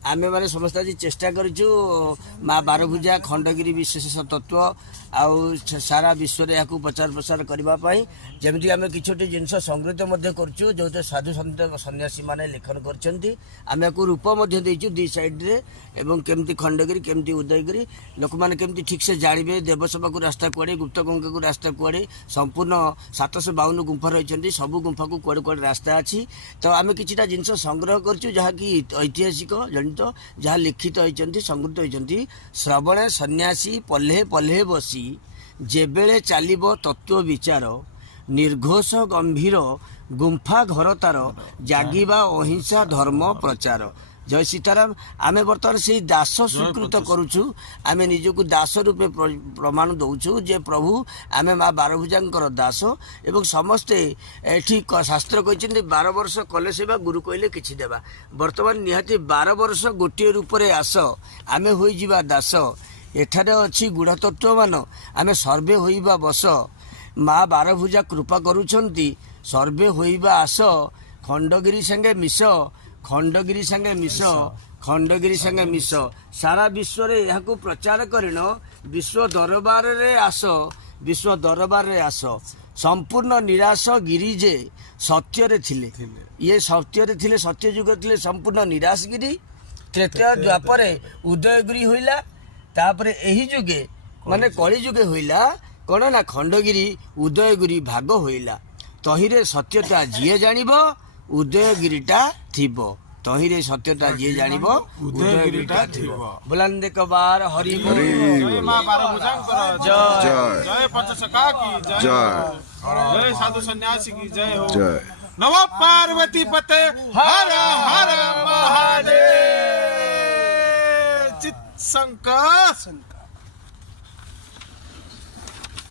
आमे माने समस्त आज चेष्टा करूँ माँ बारभुजा खंडगिरी विशेष तत्व आउ सारा विश्व में यहाँ प्रचार प्रसार करने जमी आम कि जिनस संग्रहित करूँ जो साधु सन्त सन्यासी मैंने लेखन करमे रूप देचु दी साइड्रे एवं केमती खंडगिरी केमती उदयगिरी लोक मैंने केमती ठीक से जानवे देवसभा को रास्ता कुआड़े गुप्त गंगा को रास्ता कुआड़े संपूर्ण 752 गुंफा रही सबू गुंफा को कुआड़े कुआड़े रास्ता अच्छी तो आम कि जिनस संग्रह करूँ जहाँकि ऐतिहासिक जनित जहाँ लिखित होती संगृहित होती श्रवणे सन्यासी पल्हे पल्हे बसी जेबेले चालिबो तत्व विचार निर्घोष गंभीर गुंफा घर तार जागिबा अहिंसा धर्म प्रचार जय सीताराम आमे बर्तमान से दास स्वीकृत करुचु आमे निजको दास रूपे प्रमाण दौचु जे प्रभु आमे माँ बारभुजांकर दास एवं समस्ते एठी शास्त्र कहते 12 वर्ष कले सेवा गुरु कहले किछि देबा बर्तमान निहाती 12 वर्ष गोटे रूप में आस आमे होई जिबा दास एठारे अच्छी गुढ़ तत्व मान आमे सर्वे होइबा बस माँ बारभुजा कृपा करुछंती सर्वे होइबा आस खंडगिरी संगे मिस खंडगिरी संगे मिस खंडगिरी संगे मिस सारा विश्व रे यहाँ को प्रचार करिन विश्व दरबार रे आस विश्व दरबार रे आस संपूर्ण निराश गिरी जे सत्य रे थिले ये सत्य रे थिले सत्य युग थिले संपूर्ण निराश गिरी त्रेतया द्वापर उदयगिरी होइला तापरे एही जुगे माने कली जुगे होइला कौन ना खंडगिरी उदयगिरी भाग होइला तहिरे सत्यता जीए जानिबो उदयगिरीटा थिबो तहिरे सत्यता जीए जानिबो उदयगिरीटा थिबो बुलंद कबार हरि बोल जय मां बारभुजांकर जय जय पंचसखा की जय जय साधु सन्यासी की जय हो नमो पार्वती पते हर हर महादेव चित शंकर